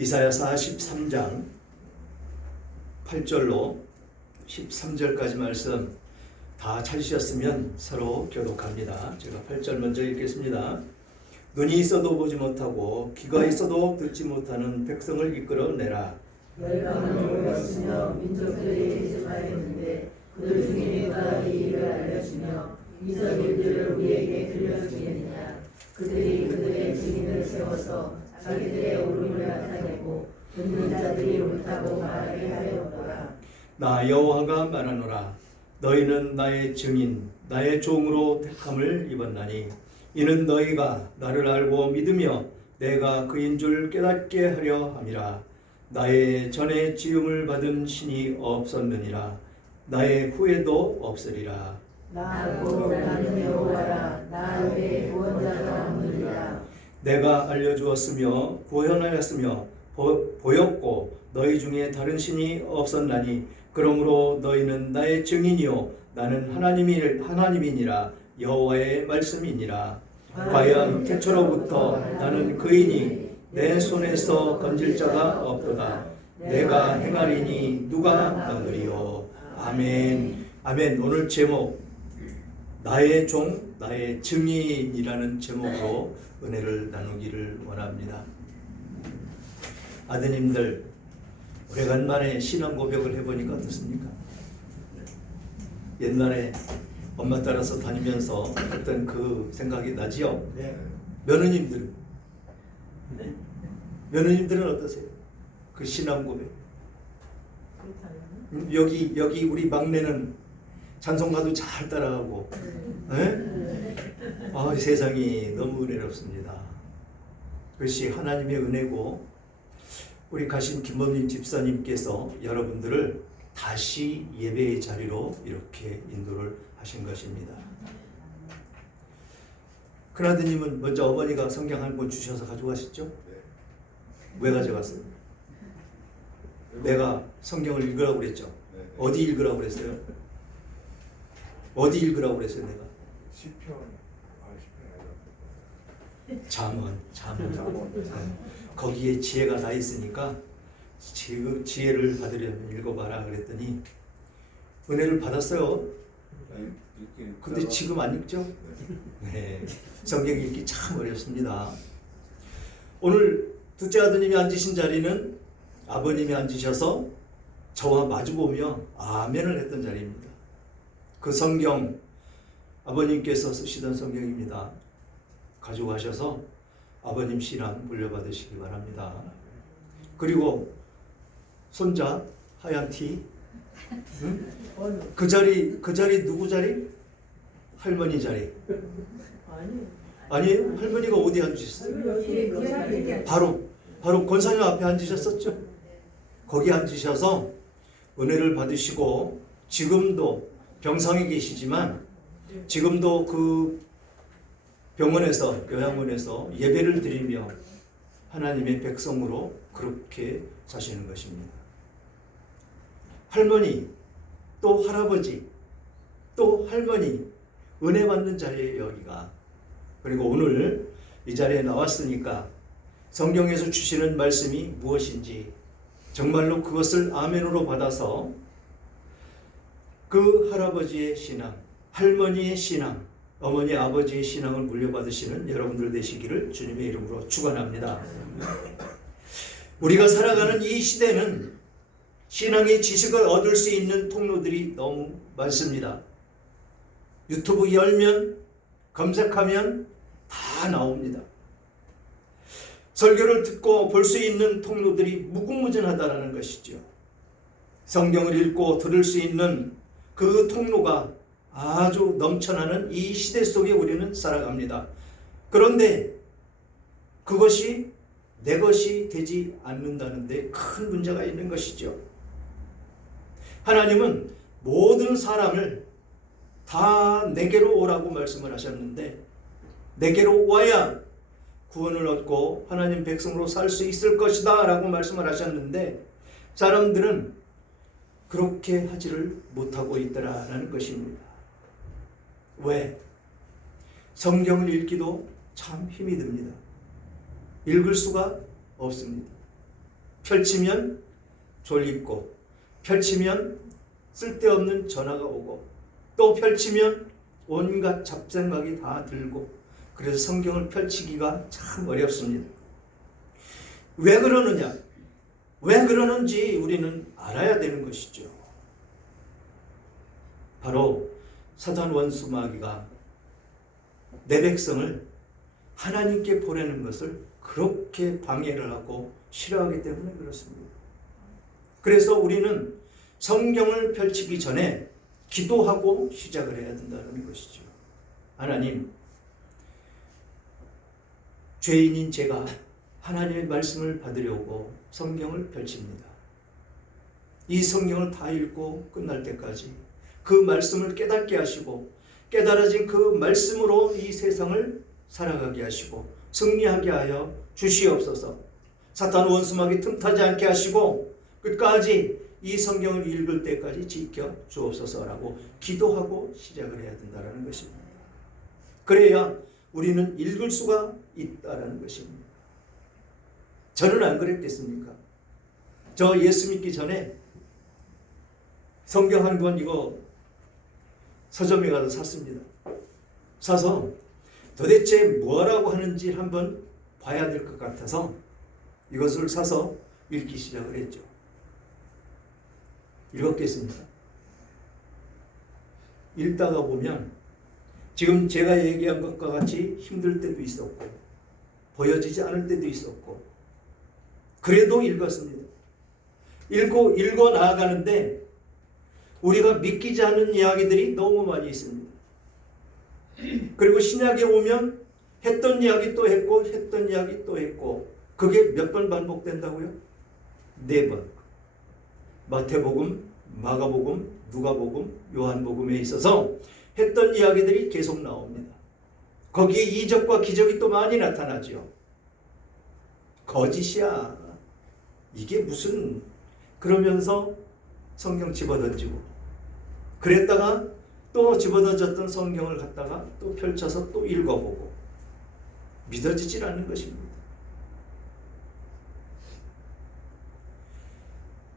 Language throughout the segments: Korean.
이사야 43장 8절로 13절까지 말씀 다 찾으셨으면 서로 교독합니다. 제가 8절 먼저 읽겠습니다. 눈이 있어도 보지 못하고 귀가 있어도 듣지 못하는 백성을 이끌어내라. 열방은 모였으며 민족들이 지지하였는데 그들 중에 누가 이 일을 알려주며 이전 일들을 우리에게 들려주겠느냐. 그들이 그들의 증인을 세워서 자기들의 옳음을 나타내고 듣는 자들이 옳다고 말하게 하려거라. 나 여호와가 말하노라. 너희는 나의 증인 나의 종으로 택함을 입었나니 이는 너희가 나를 알고 믿으며 내가 그인 줄 깨닫게 하려 함이라. 나의 전에 지음을 받은 신이 없었느니라. 나의 후에도 없으리라. 나는 여호와라. 나 외에 구원자가 없느니라. 내가 알려주었으며 구현하였으며 보였고 너희 중에 다른 신이 없었나니 그러므로 너희는 나의 증인이요 나는 하나님이니라. 여호와의 말씀이니라. 과연 태초로부터 나는 그이니 내 손에서 건질 자가 없도다. 내가 행하리니 누가 막으리요. 아멘. 아멘. 오늘 제목 나의 종 나의 증인이라는 제목으로 은혜를 나누기를 원합니다. 아드님들 오래간만에 신앙 고백을 해보니까 어떻습니까? 옛날에 엄마 따라서 다니면서 했던 그 생각이 나지요? 네. 며느님들 네? 며느님들은 어떠세요? 그 신앙 고백 여기 우리 막내는 찬송가도 잘 따라가고 네? 세상이 너무 은혜롭습니다. 그것이 하나님의 은혜고 우리 가신 김범님 집사님께서 여러분들을 다시 예배의 자리로 이렇게 인도를 하신 것입니다. 큰아드님은 먼저 어머니가 성경 한 권 주셔서 가져가셨죠? 네. 왜 가져갔어요? 내가 성경을 읽으라고 그랬죠? 네. 어디 읽으라고 그랬어요? 어디 읽으라고 그랬어요 내가? 시편 아니라 잠언. 잠언. 거기에 지혜가 다 있으니까 지혜를 받으려면 읽어봐라 그랬더니 은혜를 받았어요. 근데 지금 안 읽죠? 네. 성경 읽기 참 어렵습니다. 오늘 둘째 아드님이 앉으신 자리는 아버님이 앉으셔서 저와 마주보며 아멘을 했던 자리입니다. 그 성경 아버님께서 쓰시던 성경입니다. 가지고 가셔서 아버님 신앙 물려받으시기 바랍니다. 그리고 손자 하얀 티 그 자리 누구 자리? 할머니 자리. 아니에요? 할머니가 어디 앉으셨어요? 바로 권사님 앞에 앉으셨었죠. 거기 앉으셔서 은혜를 받으시고 지금도 병상에 계시지만 지금도 그 병원에서 요양원에서 예배를 드리며 하나님의 백성으로 그렇게 사시는 것입니다. 할머니 또 할아버지 또 할머니 은혜 받는 자리에 여기가. 그리고 오늘 이 자리에 나왔으니까 성경에서 주시는 말씀이 무엇인지 정말로 그것을 아멘으로 받아서 그 할아버지의 신앙, 할머니의 신앙, 어머니 아버지의 신앙을 물려받으시는 여러분들 되시기를 주님의 이름으로 축원합니다. 우리가 살아가는 이 시대는 신앙의 지식을 얻을 수 있는 통로들이 너무 많습니다. 유튜브 열면 검색하면 다 나옵니다. 설교를 듣고 볼 수 있는 통로들이 무궁무진하다라는 것이죠. 성경을 읽고 들을 수 있는 그 통로가 아주 넘쳐나는 이 시대 속에 우리는 살아갑니다. 그런데 그것이 내 것이 되지 않는다는 데 큰 문제가 있는 것이죠. 하나님은 모든 사람을 다 내게로 오라고 말씀을 하셨는데 내게로 와야 구원을 얻고 하나님 백성으로 살 수 있을 것이다 라고 말씀을 하셨는데 사람들은 그렇게 하지를 못하고 있더라라는 것입니다. 왜? 성경을 읽기도 참 힘이 듭니다. 읽을 수가 없습니다. 펼치면 졸립고, 펼치면 쓸데없는 전화가 오고, 또 펼치면 온갖 잡생각이 다 들고, 그래서 성경을 펼치기가 참 어렵습니다. 왜 그러느냐? 왜 그러는지 우리는 알아야 되는 것이죠. 바로 사단 원수 마귀가 내 백성을 하나님께 보내는 것을 그렇게 방해를 하고 싫어하기 때문에 그렇습니다. 그래서 우리는 성경을 펼치기 전에 기도하고 시작을 해야 된다는 것이죠. 하나님, 죄인인 제가 하나님의 말씀을 받으려고 성경을 펼칩니다. 이 성경을 다 읽고 끝날 때까지 그 말씀을 깨닫게 하시고, 깨달아진 그 말씀으로 이 세상을 살아가게 하시고 승리하게 하여 주시옵소서. 사탄 원수마귀 틈타지 않게 하시고 끝까지 이 성경을 읽을 때까지 지켜 주옵소서라고 기도하고 시작을 해야 된다는 것입니다. 그래야 우리는 읽을 수가 있다는 것입니다. 저는 안 그랬겠습니까? 저 예수 믿기 전에 성경 한 권 이거 서점에 가서 샀습니다. 사서 도대체 뭐라고 하는지 한번 봐야 될 것 같아서 이것을 사서 읽기 시작을 했죠. 읽었겠습니다. 읽다가 보면 지금 제가 얘기한 것과 같이 힘들 때도 있었고 보여지지 않을 때도 있었고 그래도 읽었습니다. 읽어 나아가는데 우리가 믿기지 않는 이야기들이 너무 많이 있습니다. 그리고 신약에 오면 했던 이야기 또 했고 했던 이야기 또 했고 그게 몇 번 반복된다고요? 4번. 마태복음, 마가복음, 누가복음, 요한복음에 있어서 했던 이야기들이 계속 나옵니다. 거기에 이적과 기적이 또 많이 나타나죠. 거짓이야. 이게 무슨 그러면서 성경 집어던지고 그랬다가 또 집어던졌던 성경을 갖다가 또 펼쳐서 또 읽어보고 믿어지질 않는 것입니다.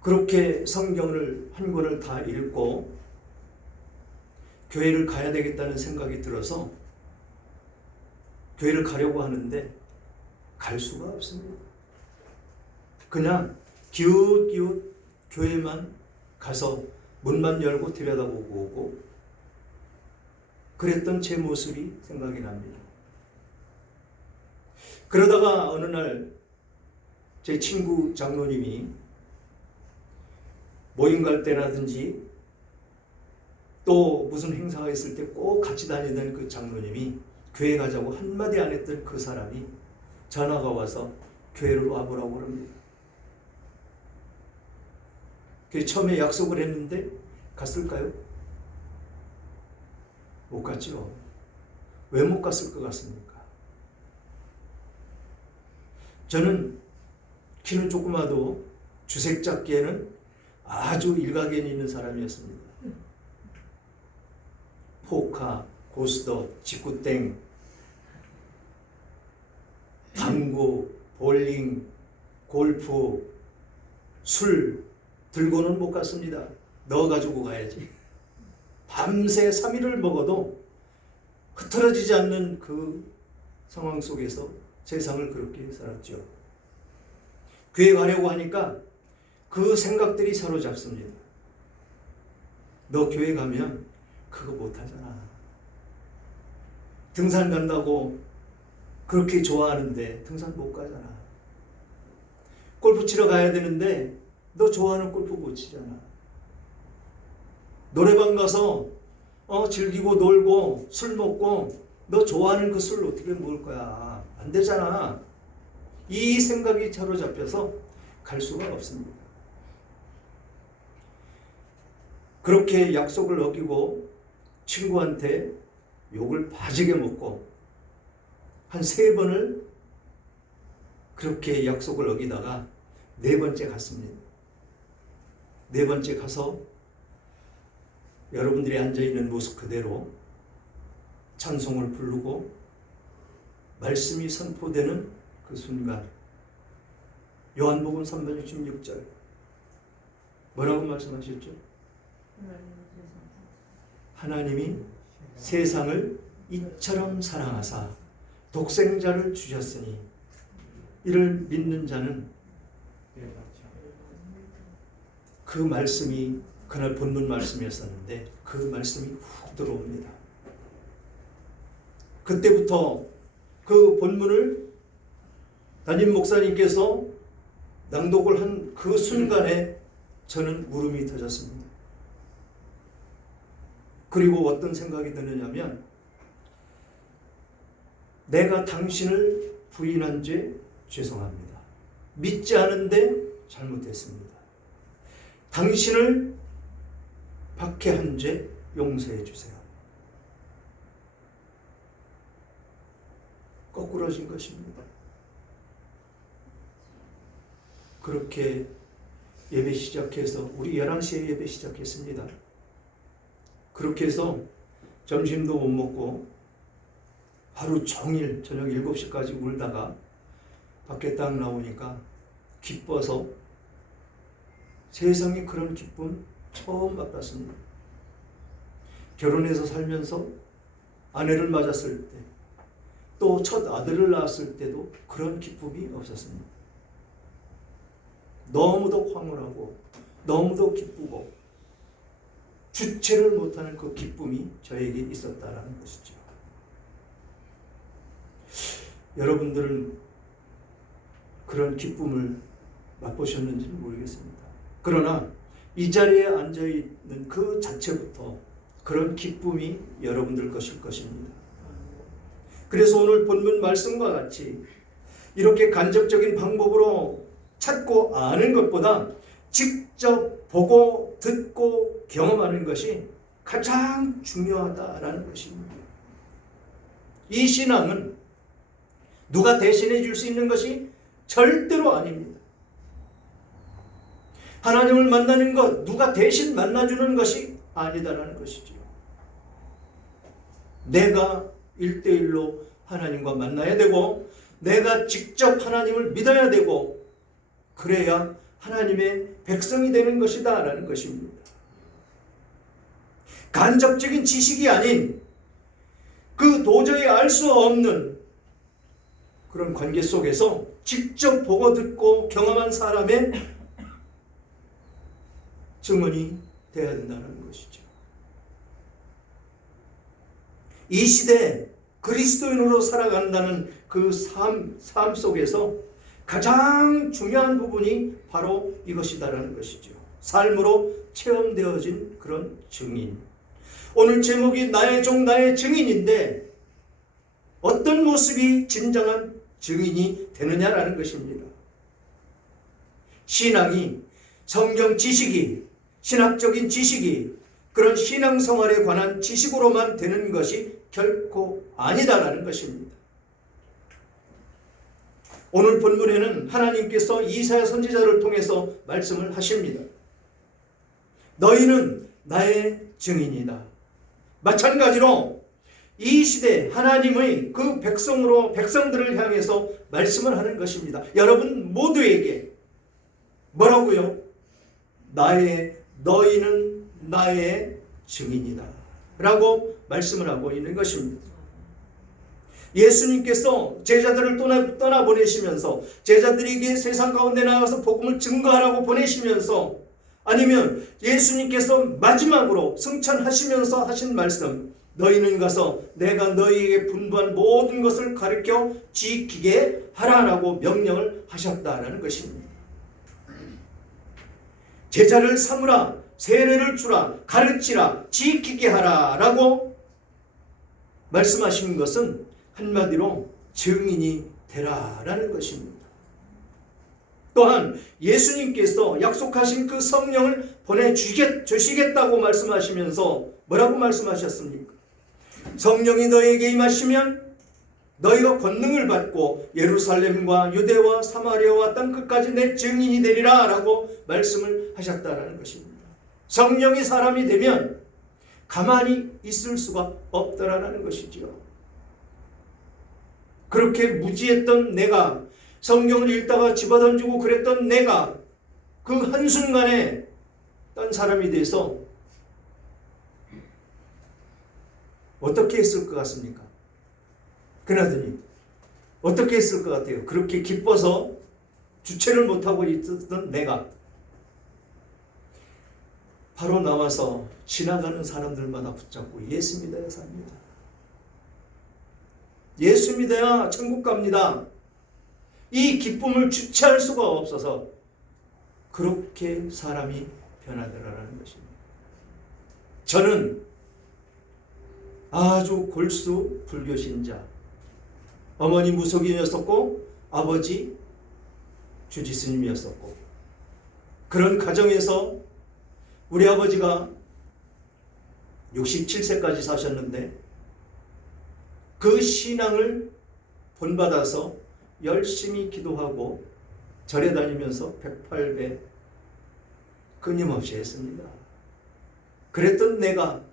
그렇게 성경을 한 권을 다 읽고 교회를 가야 되겠다는 생각이 들어서 교회를 가려고 하는데 갈 수가 없습니다. 그냥 기웃기웃 교회만 가서 문만 열고 들여다보고 오고 그랬던 제 모습이 생각이 납니다. 그러다가 어느 날 제 친구 장로님이 모임 갈 때라든지 또 무슨 행사가 있을 때 꼭 같이 다니던 그 장로님이 교회 가자고 한마디 안 했던 그 사람이 전화가 와서 교회를 와보라고 그럽니다. 그래서 처음에 약속을 했는데 갔을까요? 못 갔죠. 왜 못 갔을 것 같습니까? 저는 키는 조그마도 주색 잡기에는 아주 일가견이 있는 사람이었습니다. 포카, 고스톱, 직구땡, 당구, 볼링, 골프, 술 들고는 못 갔습니다. 넣어가지고 가야지. 밤새 3일을 먹어도 흐트러지지 않는 그 상황 속에서 세상을 그렇게 살았죠. 교회 가려고 하니까 그 생각들이 사로잡습니다. 너 교회 가면 그거 못하잖아. 등산 간다고 그렇게 좋아하는데 등산 못 가잖아. 골프 치러 가야 되는데 너 좋아하는 골프 못 치잖아. 노래방 가서 즐기고 놀고 술 먹고 너 좋아하는 그 술 어떻게 먹을 거야. 안 되잖아. 이 생각이 사로잡혀서 갈 수가 없습니다. 그렇게 약속을 어기고 친구한테 욕을 바지게 먹고 한 3번을 그렇게 약속을 어기다가 4번째 갔습니다. 4번째 가서 여러분들이 앉아있는 모습 그대로 찬송을 부르고 말씀이 선포되는 그 순간 요한복음 3장 16절 뭐라고 말씀하셨죠? 하나님이 세상을 이처럼 사랑하사 독생자를 주셨으니 이를 믿는 자는, 그 말씀이 그날 본문 말씀이었었는데 그 말씀이 훅 들어옵니다. 그때부터 그 본문을 담임 목사님께서 낭독을 한 그 순간에 저는 울음이 터졌습니다. 그리고 어떤 생각이 드느냐면, 내가 당신을 부인한 죄 죄송합니다. 믿지 않은데 잘못했습니다. 당신을 박해한 죄 용서해 주세요. 거꾸러진 것입니다. 그렇게 예배 시작해서 우리 11시에 예배 시작했습니다. 그렇게 해서 점심도 못 먹고 하루 종일 저녁 7시까지 울다가 밖에 딱 나오니까 기뻐서, 세상에 그런 기쁨 처음 맛봤습니다. 결혼해서 살면서 아내를 맞았을 때, 또 첫 아들을 낳았을 때도 그런 기쁨이 없었습니다. 너무도 황홀하고 너무도 기쁘고 주체를 못하는 그 기쁨이 저에게 있었다라는 것이죠. 여러분들은 그런 기쁨을 맛보셨는지는 모르겠습니다. 그러나 이 자리에 앉아있는 그 자체부터 그런 기쁨이 여러분들 것일 것입니다. 그래서 오늘 본문 말씀과 같이 이렇게 간접적인 방법으로 찾고 아는 것보다 직접 보고 듣고 경험하는 것이 가장 중요하다라는 것입니다. 이 신앙은 누가 대신해 줄 수 있는 것이 절대로 아닙니다. 하나님을 만나는 것, 누가 대신 만나주는 것이 아니다라는 것이죠. 내가 1대1로 하나님과 만나야 되고, 내가 직접 하나님을 믿어야 되고, 그래야 하나님의 백성이 되는 것이다 라는 것입니다. 간접적인 지식이 아닌, 그 도저히 알 수 없는 그런 관계 속에서 직접 보고 듣고 경험한 사람의 증언이 되어야 된다는 것이죠. 이 시대에 그리스도인으로 살아간다는 그 삶 속에서 가장 중요한 부분이 바로 이것이다라는 것이죠. 삶으로 체험되어진 그런 증인. 오늘 제목이 나의 종 나의 증인인데, 어떤 모습이 진정한 증인이 되느냐라는 것입니다. 신앙이, 성경 지식이, 신학적인 지식이 그런 신앙생활에 관한 지식으로만 되는 것이 결코 아니다라는 것입니다. 오늘 본문에는 하나님께서 이사야 선지자를 통해서 말씀을 하십니다. 너희는 나의 증인이다. 마찬가지로 이 시대 하나님의 그 백성들을 향해서 말씀을 하는 것입니다. 여러분 모두에게 뭐라고요? 너희는 나의 증인이다 라고 말씀을 하고 있는 것입니다. 예수님께서 제자들을 떠나보내시면서, 제자들에게 세상 가운데 나가서 복음을 증거하라고 보내시면서, 아니면 예수님께서 마지막으로 승천하시면서 하신 말씀, 너희는 가서 내가 너희에게 분부한 모든 것을 가르쳐 지키게 하라라고 명령을 하셨다라는 것입니다. 제자를 삼으라, 세례를 주라, 가르치라, 지키게 하라라고 말씀하신 것은 한마디로 증인이 되라라는 것입니다. 또한 예수님께서 약속하신 그 성령을 보내주시겠다고 말씀하시면서 뭐라고 말씀하셨습니까? 성령이 너희에게 임하시면 너희가 권능을 받고 예루살렘과 유대와 사마리아와 땅끝까지 내 증인이 되리라 라고 말씀을 하셨다라는 것입니다. 성령이 사람이 되면 가만히 있을 수가 없더라라는 것이죠. 그렇게 무지했던 내가 성경을 읽다가 집어던지고 그랬던 내가 그 한순간에 딴 사람이 돼서 어떻게 했을 것 같습니까? 그나저니 어떻게 했을 것 같아요? 그렇게 기뻐서 주체를 못하고 있었던 내가 바로 나와서 지나가는 사람들마다 붙잡고 예수 믿어야 삽니다. 예수 믿어야 천국 갑니다. 이 기쁨을 주체할 수가 없어서 그렇게 사람이 변하더라는 것입니다. 저는 아주 골수 불교 신자, 어머니 무속인이었었고 아버지 주지스님이었었고, 그런 가정에서 우리 아버지가 67세까지 사셨는데 그 신앙을 본받아서 열심히 기도하고 절에 다니면서 108배 끊임없이 했습니다. 그랬던 내가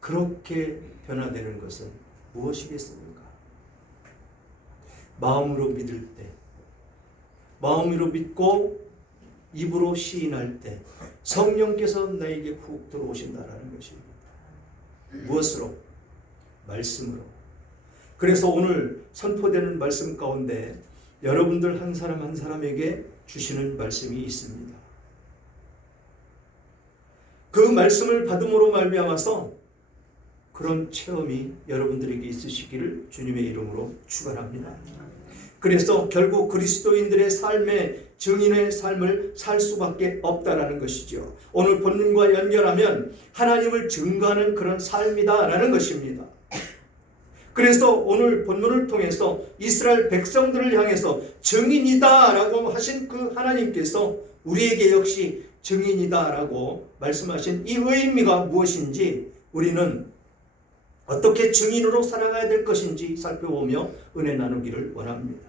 그렇게 변화되는 것은 무엇이겠습니까? 마음으로 믿을 때, 마음으로 믿고 입으로 시인할 때 성령께서 나에게 훅 들어오신다라는 것입니다. 무엇으로? 말씀으로. 그래서 오늘 선포되는 말씀 가운데 여러분들 한 사람 한 사람에게 주시는 말씀이 있습니다. 그 말씀을 받음으로 말미암아서 그런 체험이 여러분들에게 있으시기를 주님의 이름으로 축원합니다. 그래서 결국 그리스도인들의 삶의 증인의 삶을 살 수밖에 없다라는 것이죠. 오늘 본문과 연결하면 하나님을 증거하는 그런 삶이다라는 것입니다. 그래서 오늘 본문을 통해서 이스라엘 백성들을 향해서 증인이다라고 하신 그 하나님께서 우리에게 역시 증인이다라고 말씀하신 이 의미가 무엇인지, 우리는 어떻게 증인으로 살아가야 될 것인지 살펴보며 은혜 나누기를 원합니다.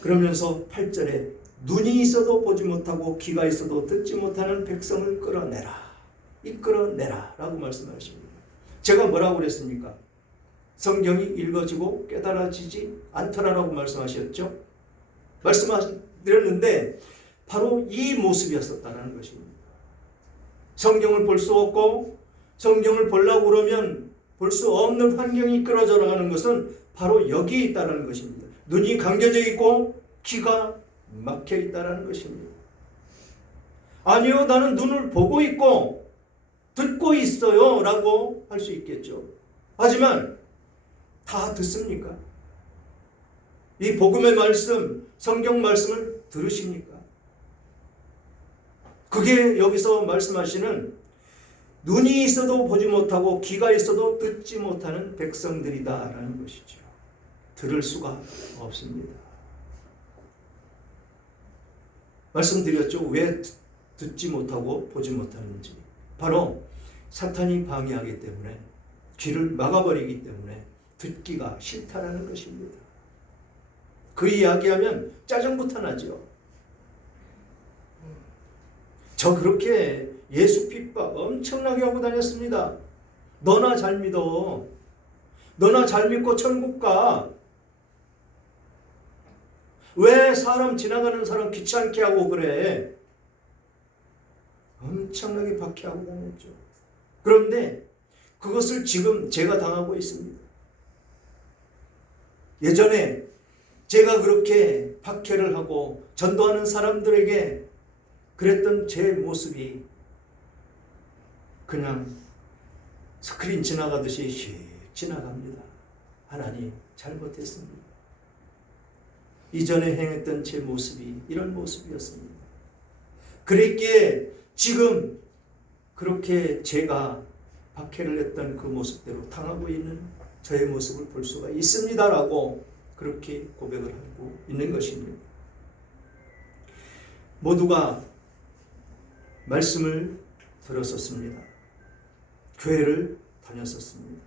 그러면서 8절에 눈이 있어도 보지 못하고 귀가 있어도 듣지 못하는 백성을 끌어내라, 이끌어내라 라고 말씀하십니다. 제가 뭐라고 그랬습니까? 성경이 읽어지고 깨달아지지 않더라라고 말씀하셨죠? 말씀드렸는데 바로 이 모습이었었다는 것입니다. 성경을 볼 수 없고 성경을 보려고 그러면 볼 수 없는 환경이 끌어져 나가는 것은 바로 여기에 있다는 것입니다. 눈이 감겨져 있고 귀가 막혀 있다는 것입니다. 아니요, 나는 눈을 보고 있고 듣고 있어요 라고 할 수 있겠죠. 하지만 다 듣습니까? 이 복음의 말씀, 성경 말씀을 들으십니까? 그게 여기서 말씀하시는 눈이 있어도 보지 못하고 귀가 있어도 듣지 못하는 백성들이다 라는 것이죠. 들을 수가 없습니다. 말씀드렸죠. 왜 듣지 못하고 보지 못하는지. 바로 사탄이 방해하기 때문에, 귀를 막아버리기 때문에 듣기가 싫다라는 것입니다. 그 이야기하면 짜증부터 나죠. 저 그렇게 예수 핍박 엄청나게 하고 다녔습니다. 너나 잘 믿어. 너나 잘 믿고 천국 가. 왜 사람 지나가는 사람 귀찮게 하고 그래? 엄청나게 박해하고 다녔죠. 그런데 그것을 지금 제가 당하고 있습니다. 예전에 제가 그렇게 박해를 하고 전도하는 사람들에게 그랬던 제 모습이 그냥 스크린 지나가듯이 휙 지나갑니다. 하나님 잘못했습니다. 이전에 행했던 제 모습이 이런 모습이었습니다. 그랬기에 지금 그렇게 제가 박해를 했던 그 모습대로 당하고 있는 저의 모습을 볼 수가 있습니다라고 그렇게 고백을 하고 있는 것입니다. 모두가 말씀을 들었었습니다. 교회를 다녔었습니다.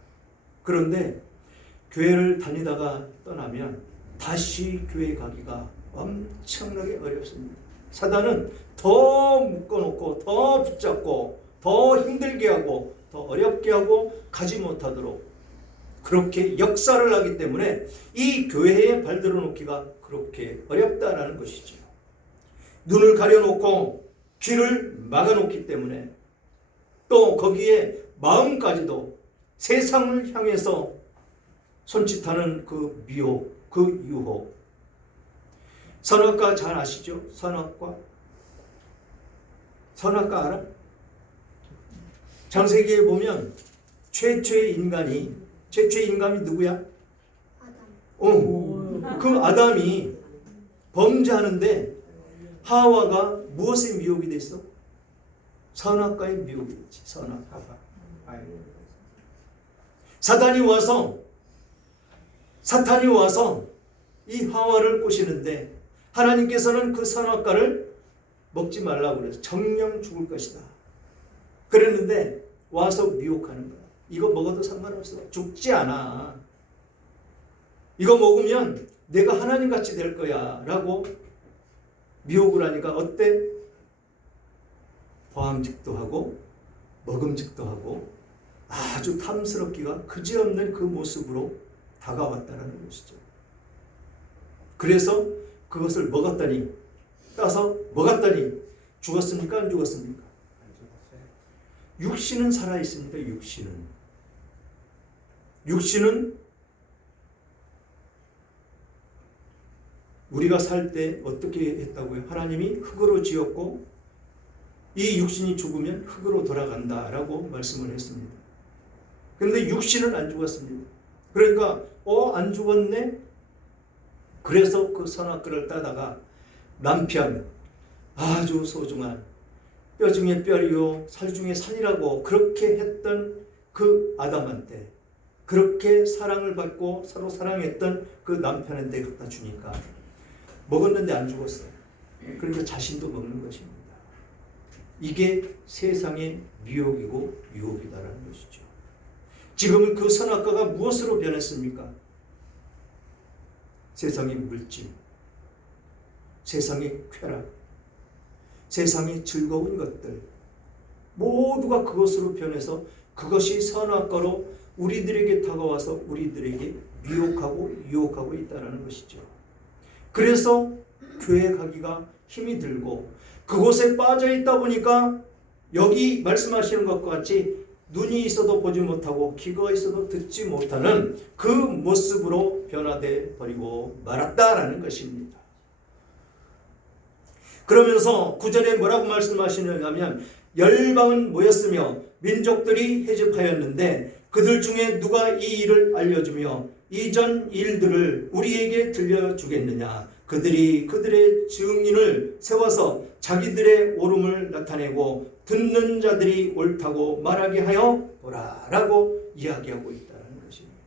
그런데 교회를 다니다가 떠나면 다시 교회 가기가 엄청나게 어렵습니다. 사단은 더 묶어놓고 더 붙잡고 더 힘들게 하고 더 어렵게 하고 가지 못하도록 그렇게 역사를 하기 때문에 이 교회에 발들어 놓기가 그렇게 어렵다라는 것이죠. 눈을 가려놓고 귀를 막아놓기 때문에 또 거기에 마음까지도 세상을 향해서 손짓하는 그 미혹, 그 유혹. 선악과 잘 아시죠? 선악과 알아? 창세기에 보면 최초의 인간이 누구야? 그 아담이 범죄하는데 하와가 무엇의 미혹이 됐어? 선악과의 미혹이 됐지. 선악과. 사탄이 와서 이 하와를 꼬시는데 하나님께서는 그 선악과를 먹지 말라고 그래서 정령 죽을 것이다. 그랬는데 와서 미혹하는 거야. 이거 먹어도 상관없어. 죽지 않아. 이거 먹으면 내가 하나님같이 될 거야 라고 미혹을 하니까 어때? 보암직도 하고 먹음직도 하고 아주 탐스럽기가 그지없는 그 모습으로 다가왔다는 것이죠. 그래서 그것을 따서 먹었더니 죽었습니까? 안 죽었습니까? 육신은 살아있습니다. 육신은 우리가 살 때 어떻게 했다고요? 하나님이 흙으로 지었고 이 육신이 죽으면 흙으로 돌아간다라고 말씀을 했습니다. 그런데 육신은 안 죽었습니다. 그러니까 안 죽었네? 그래서 그 선악과를 따다가 남편, 아주 소중한 뼈 중에 뼈리요 살 중에 살이라고 그렇게 했던 그 아담한테 그렇게 사랑을 받고 서로 사랑했던 그 남편한테 갖다 주니까 먹었는데 안 죽었어요. 그러니까 자신도 먹는 것입니다. 이게 세상의 미혹이고 유혹이다라는 것이죠. 지금은 그 선악과가 무엇으로 변했습니까? 세상의 물질, 세상의 쾌락, 세상의 즐거운 것들 모두가 그것으로 변해서 그것이 선악과로 우리들에게 다가와서 우리들에게 미혹하고 유혹하고 있다는 것이죠. 그래서 교회 가기가 힘이 들고 그곳에 빠져 있다 보니까 여기 말씀하시는 것과 같이 눈이 있어도 보지 못하고 귀가 있어도 듣지 못하는 그 모습으로 변화돼 버리고 말았다라는 것입니다. 그러면서 9절에 뭐라고 말씀하시느냐면 열방은 모였으며 민족들이 해집하였는데 그들 중에 누가 이 일을 알려주며 이전 일들을 우리에게 들려주겠느냐. 그들이 그들의 증인을 세워서 자기들의 옳음을 나타내고 듣는 자들이 옳다고 말하게 하여 보라라고 이야기하고 있다는 것입니다.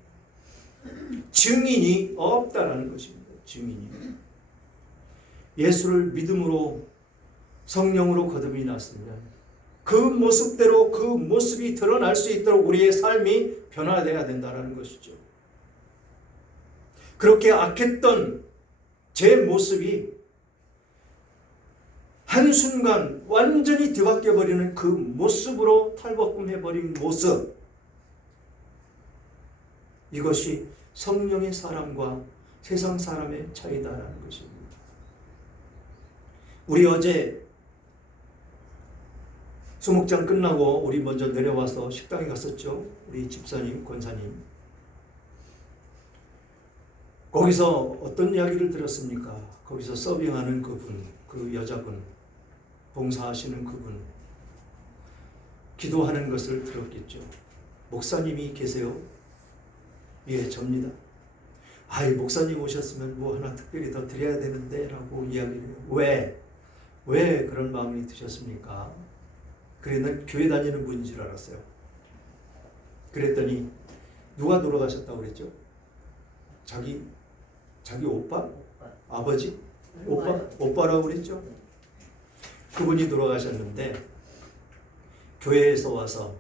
증인이 없다라는 것입니다. 증인이. 예수를 믿음으로 성령으로 거듭이 났으면 그 모습대로 그 모습이 드러날 수 있도록 우리의 삶이 변화되어야 된다는 것이죠. 그렇게 악했던 제 모습이 한순간 완전히 뒤바뀌어버리는 그 모습으로 탈바꿈해버린 모습, 이것이 성령의 사람과 세상 사람의 차이다라는 것입니다. 우리 어제 수목장 끝나고 우리 먼저 내려와서 식당에 갔었죠. 우리 집사님, 권사님. 거기서 어떤 이야기를 들었습니까? 거기서 서빙하는 그분, 그 여자분, 봉사하시는 그분, 기도하는 것을 들었겠죠. 목사님이 계세요? 예, 접니다. 아이, 목사님 오셨으면 뭐 하나 특별히 더 드려야 되는데 라고 이야기를 해요. 왜 그런 마음이 드셨습니까? 그래는 교회 다니는 분인 줄 알았어요. 그랬더니 누가 돌아가셨다고 그랬죠? 자기 오빠? 아버지? 오빠라고 그랬죠? 그분이 돌아가셨는데 교회에서 와서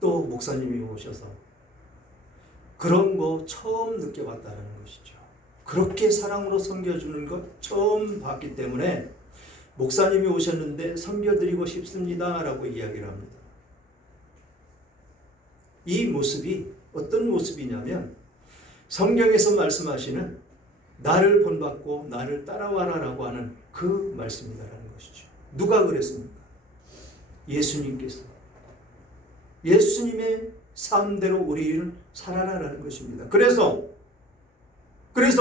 또 목사님이 오셔서 그런 거 처음 느껴봤다는 것이죠. 그렇게 사랑으로 섬겨주는 것 처음 봤기 때문에 목사님이 오셨는데 섬겨드리고 싶습니다 라고 이야기를 합니다. 이 모습이 어떤 모습이냐면 성경에서 말씀하시는 나를 본받고 나를 따라와라라고 하는 그 말씀이다라는 것이죠. 누가 그랬습니까? 예수님께서. 예수님의 삶대로 우리를 살아라라는 것입니다. 그래서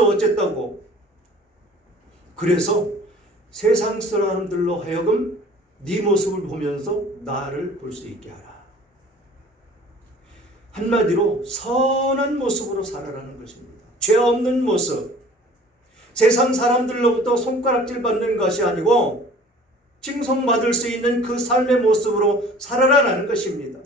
어쨌다고? 그래서 세상 사람들로 하여금 네 모습을 보면서 나를 볼 수 있게 하라. 한마디로 선한 모습으로 살아라는 것입니다. 죄 없는 모습. 세상 사람들로부터 손가락질 받는 것이 아니고 칭송받을 수 있는 그 삶의 모습으로 살아라라는 것입니다.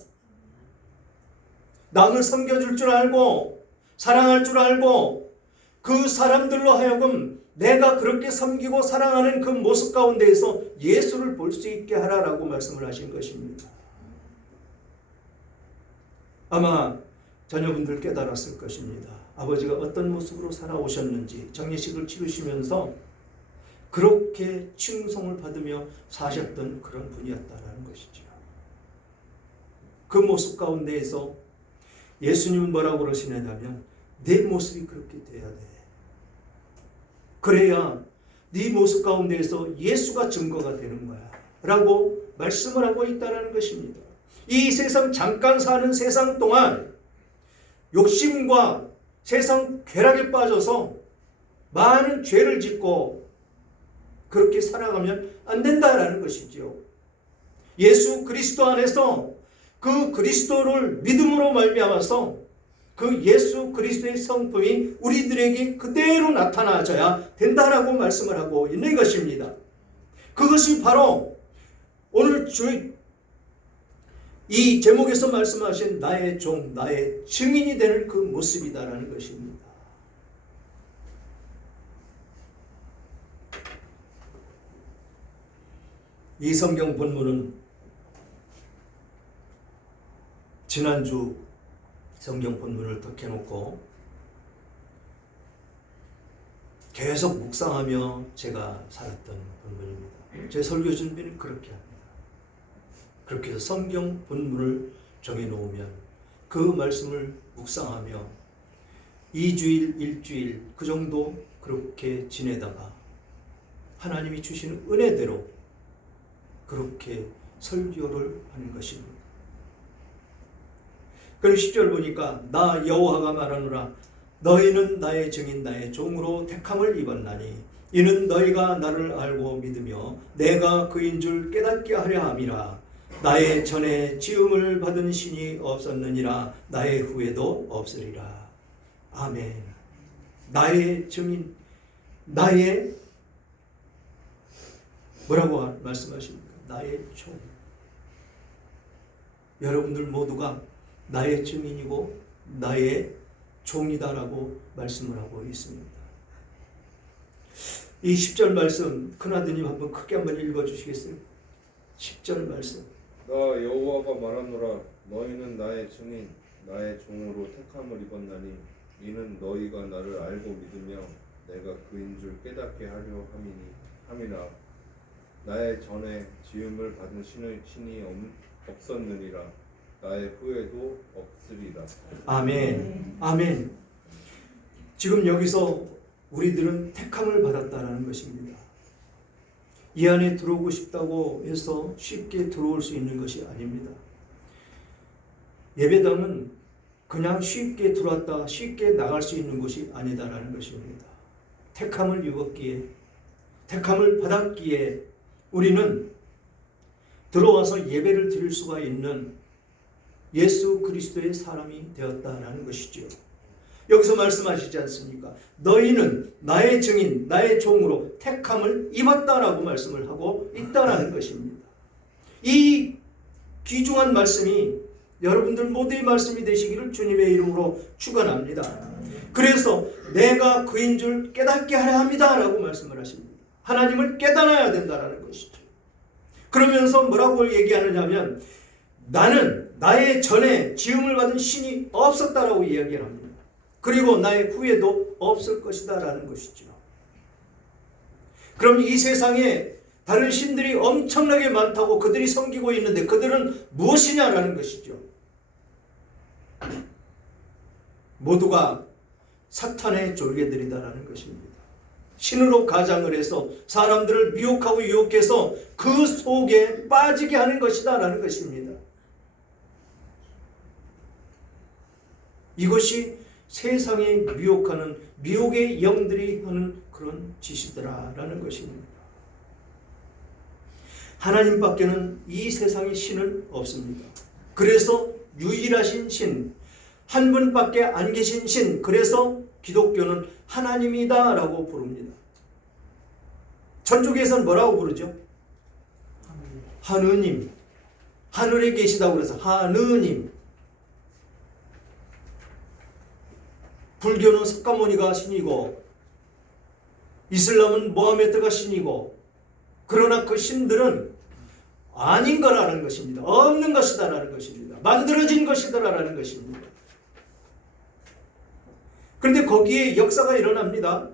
남을 섬겨줄 줄 알고 사랑할 줄 알고 그 사람들로 하여금 내가 그렇게 섬기고 사랑하는 그 모습 가운데에서 예수를 볼 수 있게 하라라고 말씀을 하신 것입니다. 아마 자녀분들 깨달았을 것입니다. 아버지가 어떤 모습으로 살아오셨는지 장례식을 치르시면서 그렇게 칭송을 받으며 사셨던 그런 분이었다는 것이죠. 그 모습 가운데에서 예수님은 뭐라고 그러시냐면 내 모습이 그렇게 돼야 돼. 그래야 네 모습 가운데에서 예수가 증거가 되는 거야 라고 말씀을 하고 있다는 것입니다. 이 세상 잠깐 사는 세상 동안 욕심과 세상 쾌락에 빠져서 많은 죄를 짓고 그렇게 살아가면 안 된다라는 것이죠. 예수 그리스도 안에서 그 그리스도를 믿음으로 말미암아서 그 예수 그리스도의 성품이 우리들에게 그대로 나타나져야 된다라고 말씀을 하고 있는 것입니다. 그것이 바로 오늘 이 제목에서 말씀하신 나의 종, 나의 증인이 되는 그 모습이다라는 것입니다. 이 성경 본문은 지난주 성경 본문을 덕해놓고 계속 묵상하며 제가 살았던 본문입니다. 제 설교 준비는 그렇게 합니다. 그렇게 해서 성경 본문을 정해놓으면 그 말씀을 묵상하며 2주일, 일주일 그 정도 그렇게 지내다가 하나님이 주시는 은혜대로 그렇게 설교를 하는 것입니다. 그리고 10절 보니까 나 여호와가 말하노라 너희는 나의 증인 나의 종으로 택함을 입었나니 이는 너희가 나를 알고 믿으며 내가 그인 줄 깨닫게 하려 함이라. 나의 전에 지음을 받은 신이 없었느니라 나의 후에도 없으리라. 아멘. 나의 증인, 나의 뭐라고 말씀하십니까? 나의 종. 여러분들 모두가 나의 증인이고 나의 종이다라고 말씀을 하고 있습니다. 이 10절 말씀 큰아드님 한번 크게 한번 읽어주시겠어요? 10절 말씀. 나 여호와가 말하노라 너희는 나의 증인 나의 종으로 택함을 입었나니 이는 너희가 나를 알고 믿으며 내가 그인 줄 깨닫게 하려 함이라. 나의 전에 지음을 받은 신이 없었느니라 나의 후에도 없으리라. 아멘. 아멘. 지금 여기서 우리들은 택함을 받았다라는 것입니다. 이 안에 들어오고 싶다고 해서 쉽게 들어올 수 있는 것이 아닙니다. 예배당은 그냥 쉽게 들어왔다 쉽게 나갈 수 있는 곳이 아니다라는 것입니다. 택함을 입었기에, 택함을 받았기에 우리는 들어와서 예배를 드릴 수가 있는 예수 그리스도의 사람이 되었다라는 것이죠. 여기서 말씀하시지 않습니까? 너희는 나의 증인, 나의 종으로 택함을 입었다라고 말씀을 하고 있다라는 것입니다. 이 귀중한 말씀이 여러분들 모두의 말씀이 되시기를 주님의 이름으로 축원합니다. 그래서 내가 그인 줄 깨닫게 하려 합니다 라고 말씀을 하십니다. 하나님을 깨달아야 된다라는 것이죠. 그러면서 뭐라고 얘기하느냐 하면 나는 나의 전에 지음을 받은 신이 없었다라고 이야기를 합니다. 그리고 나의 후에도 없을 것이다 라는 것이죠. 그럼 이 세상에 다른 신들이 엄청나게 많다고 그들이 섬기고 있는데 그들은 무엇이냐라는 것이죠. 모두가 사탄의 졸개들이다라는 것입니다. 신으로 가장을 해서 사람들을 미혹하고 유혹해서 그 속에 빠지게 하는 것이다 라는 것입니다. 이것이 세상에 미혹하는 미혹의 영들이 하는 그런 짓이더라라는 것입니다. 하나님 밖에는 이 세상의 신은 없습니다. 그래서 유일하신 신, 한 분밖에 안 계신 신, 그래서 기독교는 하나님이다 라고 부릅니다. 천주교에서는 뭐라고 부르죠? 하느님. 하늘에 계시다고 그래서 하느님. 불교는 석가모니가 신이고 이슬람은 모하메드가 신이고, 그러나 그 신들은 아닌 거라는 것입니다. 없는 것이다라는 것입니다. 만들어진 것이다라는 것입니다. 그런데 거기에 역사가 일어납니다.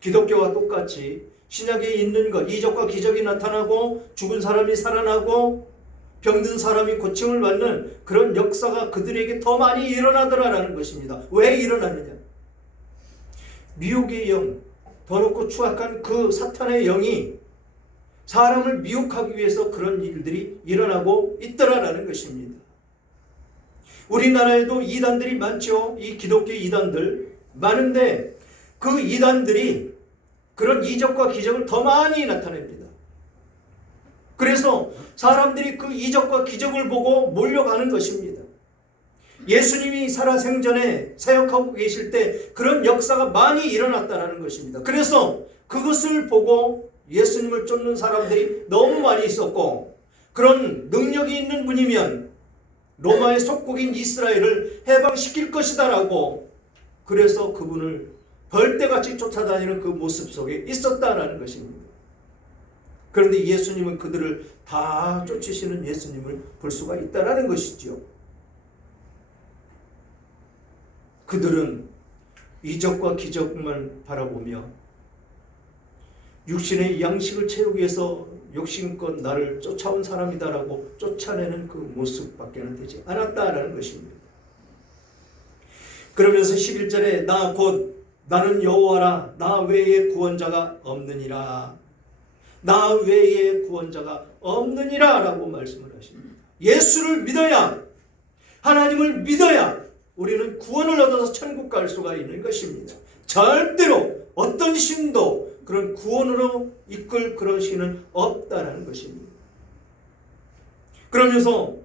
기독교와 똑같이 신약에 있는 것, 이적과 기적이 나타나고 죽은 사람이 살아나고 병든 사람이 고침을 받는 그런 역사가 그들에게 더 많이 일어나더라라는 것입니다. 왜 일어나느냐? 미혹의 영, 더럽고 추악한 그 사탄의 영이 사람을 미혹하기 위해서 그런 일들이 일어나고 있더라라는 것입니다. 우리나라에도 이단들이 많죠. 이 기독교 이단들 많은데 그 이단들이 그런 이적과 기적을 더 많이 나타냅니다. 그래서 사람들이 그 이적과 기적을 보고 몰려가는 것입니다. 예수님이 살아생전에 사역하고 계실 때 그런 역사가 많이 일어났다는 것입니다. 그래서 그것을 보고 예수님을 쫓는 사람들이 너무 많이 있었고, 그런 능력이 있는 분이면 로마의 속국인 이스라엘을 해방시킬 것이다라고, 그래서 그분을 벌떼같이 쫓아다니는 그 모습 속에 있었다라는 것입니다. 그런데 예수님은 그들을 다 쫓으시는 예수님을 볼 수가 있다라는 것이죠. 그들은 이적과 기적만 바라보며 육신의 양식을 채우기 위해서 욕심껏 나를 쫓아온 사람이다라고 쫓아내는 그 모습밖에는 되지 않았다라는 것입니다. 그러면서 11절에 나 곧 나는 여호와라, 나 외에 구원자가 없느니라, 나 외에 구원자가 없느니라 라고 말씀을 하십니다. 예수를 믿어야, 하나님을 믿어야 우리는 구원을 얻어서 천국 갈 수가 있는 것입니다. 절대로 어떤 신도 그런 구원으로 이끌 그런 신은 없다라는 것입니다. 그러면서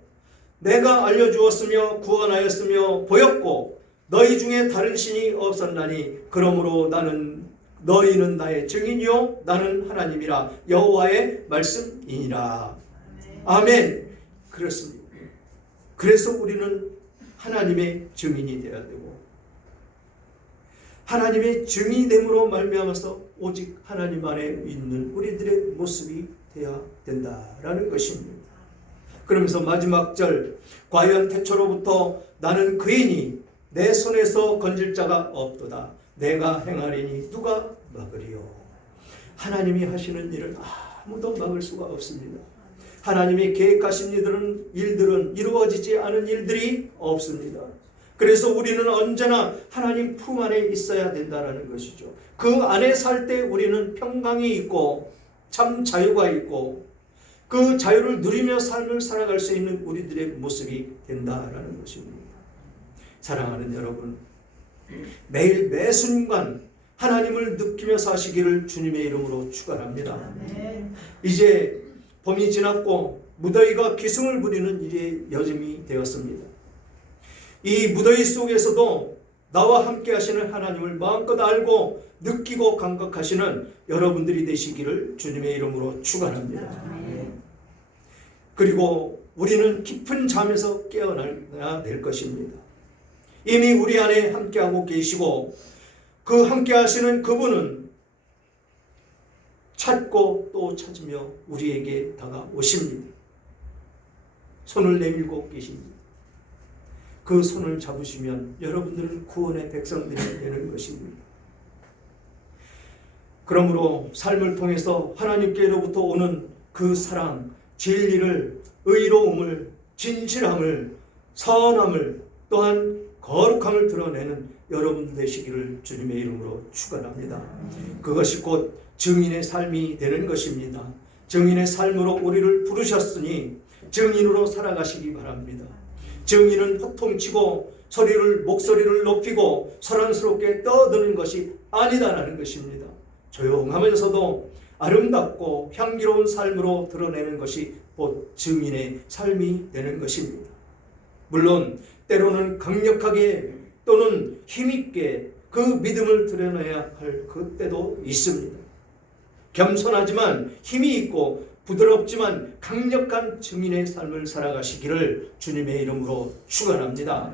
내가 알려주었으며 구원하였으며 보였고 너희 중에 다른 신이 없었나니 그러므로 너희는 나의 증인이요 나는 하나님이라 여호와의 말씀이니라. 아멘. 그렇습니다. 그래서 우리는 하나님의 증인이 되어야 되고, 하나님의 증인됨으로 말미암아서 오직 하나님 안에 있는 우리들의 모습이 되어야 된다라는 것입니다. 그러면서 마지막 절, 과연 태초로부터 나는 그이니 내 손에서 건질 자가 없도다. 내가 행하리니 누가 막으리요. 하나님이 하시는 일은 아무도 막을 수가 없습니다. 하나님이 계획하신 일들은 이루어지지 않은 일들이 없습니다. 그래서 우리는 언제나 하나님 품 안에 있어야 된다는 것이죠. 그 안에 살 때 우리는 평강이 있고 참 자유가 있고 그 자유를 누리며 삶을 살아갈 수 있는 우리들의 모습이 된다라는 것입니다. 사랑하는 여러분, 매일 매 순간 하나님을 느끼며 사시기를 주님의 이름으로 축원합니다. 이제 봄이 지났고 무더위가 기승을 부리는 일이 여름이 되었습니다. 이 무더위 속에서도 나와 함께 하시는 하나님을 마음껏 알고 느끼고 감각하시는 여러분들이 되시기를 주님의 이름으로 축원합니다. 그리고 우리는 깊은 잠에서 깨어나야 될 것입니다. 이미 우리 안에 함께하고 계시고 그 함께 하시는 그분은 찾고 또 찾으며 우리에게 다가오십니다. 손을 내밀고 계십니다. 그 손을 잡으시면 여러분들은 구원의 백성들이 되는 것입니다. 그러므로 삶을 통해서 하나님께로부터 오는 그 사랑, 진리를, 의로움을, 진실함을, 선함을, 또한 거룩함을 드러내는 여러분 되시기를 주님의 이름으로 축원합니다. 그것이 곧 증인의 삶이 되는 것입니다. 증인의 삶으로 우리를 부르셨으니 증인으로 살아가시기 바랍니다. 증인은 호통치고 목소리를 높이고 소란스럽게 떠드는 것이 아니다라는 것입니다. 조용하면서도 아름답고 향기로운 삶으로 드러내는 것이 곧 증인의 삶이 되는 것입니다. 물론 때로는 강력하게 또는 힘있게 그 믿음을 드러내야 할 그때도 있습니다. 겸손하지만 힘이 있고 부드럽지만 강력한 증인의 삶을 살아가시기를 주님의 이름으로 축원합니다.